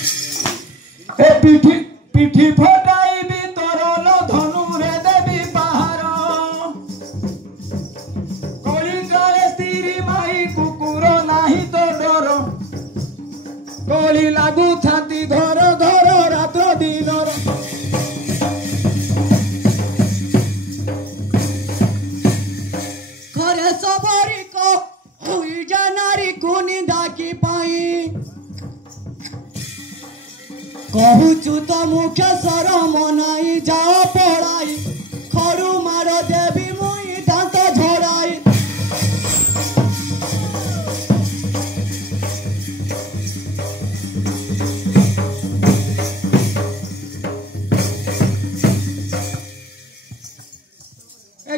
ए पिठी पिठी फटाई भी तरल धनु रे देवी पहाड़ कलिंगारे स्त्री माई कुकुर नाही तो डर कली लागू छाती घर घर रात दिन घरे सबरी को हुई जानारी कुनी डाकी पाई कहूचु तो मुख्य सरम नाई जाओ पड़ाई खरु मार देवी मुई दांत झोड़ाई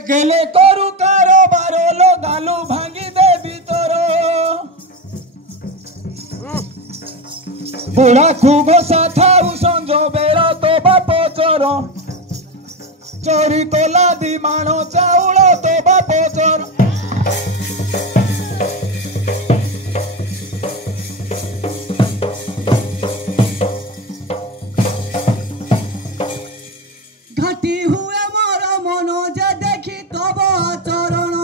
गेले करू कारोबार लो गालू भांगी देवी तोर बुढ़ा खुगो साथा संजो बेरा तो बापो चोर चोरी कोला दी मानो चाउल तो बापो चोर घाटी हुए मोर मनो जे देखी तब आचरण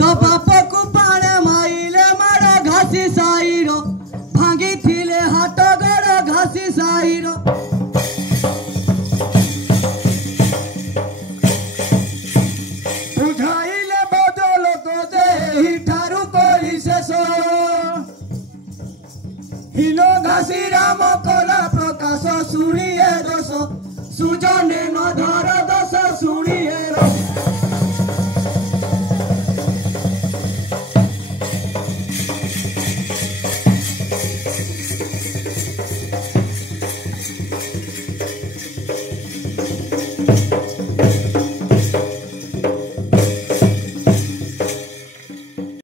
तो बाप को पाणे माइले मार घासी साईर भांगी थिले हाथ गड़ घासी साईर बुझाइले बदल तो दे ठारू कोली शेष हिलो घासी राम कला प्रकाश शुणिए दोष सुजने न धर